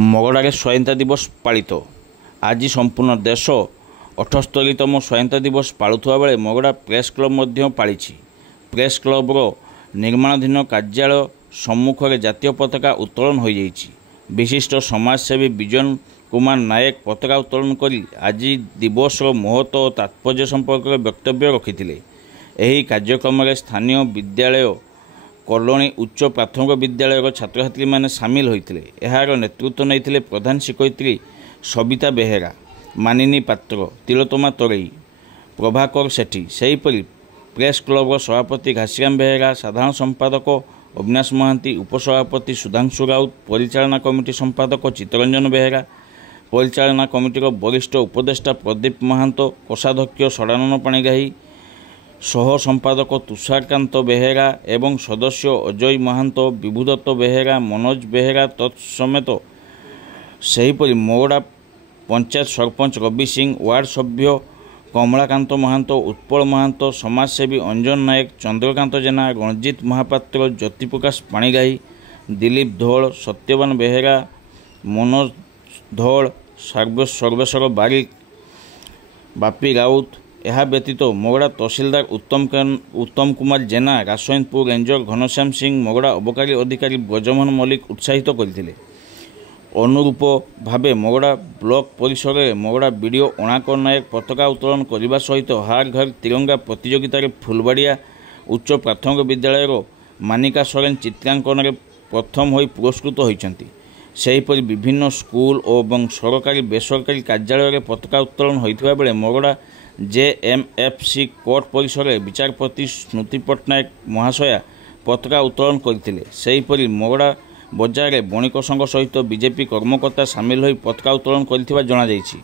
ମଗଡ଼ାରେ ସ୍ୱାଧୀନତା ଦିବସ ପାଳିତ। ଆଜି ସମ୍ପୂର୍ଣ୍ଣ ଦେଶ 78ତମ ସ୍ୱାଧୀନତା ଦିବସ ପାଳୁଥିବା ବେଳେ ମଗଡ଼ା ପ୍ରେସ୍ କ୍ଲବ ମଧ୍ୟ ପାଳିଛି। ପ୍ରେସ୍ କ୍ଲବର ନିର୍ମାଣାଧୀନ କାର୍ଯ୍ୟାଳୟ ସମ୍ମୁଖରେ ଜାତୀୟ ପତାକା ଉତ୍ତୋଳନ ହୋଇଯାଇଛି। ବିଶିଷ୍ଟ ସମାଜସେବୀ ବିଜୟ କୁମାର ନାୟକ ପତାକା ଉତ୍ତୋଳନ କରି ଆଜି ଦିବସର ମହତ୍ତ୍ୱ ଓ ତାତ୍ପର୍ଯ୍ୟ ସମ୍ପର୍କରେ ବକ୍ତବ୍ୟ ରଖିଥିଲେ। ଏହି କାର୍ଯ୍ୟକ୍ରମରେ ସ୍ଥାନୀୟ ବିଦ୍ୟାଳୟ କଲୋନୀ ଉଚ୍ଚ ପ୍ରାଥମିକ ବିଦ୍ୟାଳୟର ଛାତ୍ରଛାତ୍ରୀମାନେ ସାମିଲ ହୋଇଥିଲେ। ଏହାର ନେତୃତ୍ୱ ନେଇଥିଲେ ପ୍ରଧାନ ଶିକ୍ଷୟିତ୍ରୀ ସବିତା ବେହେରା, ମାନିନୀ ପାତ୍ର, ତିଲୋତ୍ତମା ତୋରେଇ, ପ୍ରଭାକର ସେଠୀ। ସେହିପରି ପ୍ରେସ୍ କ୍ଲବର ସଭାପତି ଘାସିରାମ ବେହେରା, ସାଧାରଣ ସମ୍ପାଦକ ଅବିନାଶ ମହାନ୍ତି, ଉପସଭାପତି ସୁଧାଂଶୁ ରାଉତ, ପରିଚାଳନା କମିଟି ସମ୍ପାଦକ ଚିତ୍ତରଞ୍ଜନ ବେହେରା, ପରିଚାଳନା କମିଟିର ବରିଷ୍ଠ ଉପଦେଷ୍ଟା ପ୍ରଦୀପ ମହାନ୍ତ, କୋଷାଧ୍ୟକ୍ଷ ଷଡ଼ାନନ ପାଣିଗ୍ରାହୀ, ସହ ସମ୍ପାଦକ ତୁଷାରକାନ୍ତ ବେହେରା ଏବଂ ସଦସ୍ୟ ଅଜୟ ମହାନ୍ତ, ବିଭୁଦତ୍ତ ବେହେରା, ମନୋଜ ବେହେରା ତତ୍ସମେତ ସେହିପରି ମଗଡ଼ା ପଞ୍ଚାୟତ ସରପଞ୍ଚ ରବି ସିଂ, ୱାର୍ଡ ସଭ୍ୟ କମଳାକାନ୍ତ ମହାନ୍ତ, ଉତ୍ପଳ ମହାନ୍ତ, ସମାଜସେବୀ ଅଞ୍ଜନ ନାୟକ, ଚନ୍ଦ୍ରକାନ୍ତ ଜେନା, ରଣଜିତ ମହାପାତ୍ର, ଜ୍ୟୋତିପ୍ରକାଶ ପାଣିଗ୍ରାହୀ, ଦିଲ୍ଲୀପ ଧୋଳ, ସତ୍ୟବାନ ବେହେରା, ମନୋଜ ଧୋଳ, ସର୍ବେଶ୍ୱର ବାରିକ, ବାପି ରାଉତ। ଏହା ବ୍ୟତୀତ ମଗଡ଼ା ତହସିଲଦାର ଉତ୍ତମ କୁମାର ଜେନା, ରାସୟିକପୁର ରେଞ୍ଜର ଘନଶ୍ୟାମ ସିଂ, ମଗଡ଼ା ଅବକାରୀ ଅଧିକାରୀ ବ୍ରଜମୋହନ ମଲ୍ଲିକ ଉତ୍ସାହିତ କରିଥିଲେ। ଅନୁରୂପ ଭାବେ ମଗଡ଼ା ବ୍ଲକ ପରିସରରେ ମଗଡ଼ା ବିଡ଼ିଓ ଅଣାକର ନାୟକ ପତାକା ଉତ୍ତୋଳନ କରିବା ସହିତ ହର ଘର ତିରଙ୍ଗା ପ୍ରତିଯୋଗିତାରେ ଫୁଲବାଡ଼ିଆ ଉଚ୍ଚ ପ୍ରାଥମିକ ବିଦ୍ୟାଳୟର ମାନିକା ସରେନ ଚିତ୍ରାଙ୍କନରେ ପ୍ରଥମ ହୋଇ ପୁରସ୍କୃତ ହୋଇଛନ୍ତି। ସେହିପରି ବିଭିନ୍ନ ସ୍କୁଲ ଏବଂ ସରକାରୀ ବେସରକାରୀ କାର୍ଯ୍ୟାଳୟରେ ପତାକା ଉତ୍ତୋଳନ ହୋଇଥିବା ବେଳେ ମଗଡ଼ା ଜେଏମ୍ଏଫ୍ସି କୋର୍ଟ ପରିସରରେ ବିଚାରପତି ସ୍ମୃତି ପଟ୍ଟନାୟକ ମହାଶୟା ପତାକା ଉତ୍ତୋଳନ କରିଥିଲେ। ସେହିପରି ମଗଡ଼ା ବଜାରରେ ବଣିକ ସଂଘ ସହିତ ବିଜେପି କର୍ମକର୍ତ୍ତା ସାମିଲ ହୋଇ ପତାକା ଉତ୍ତୋଳନ କରିଥିବା ଜଣାଯାଇଛି।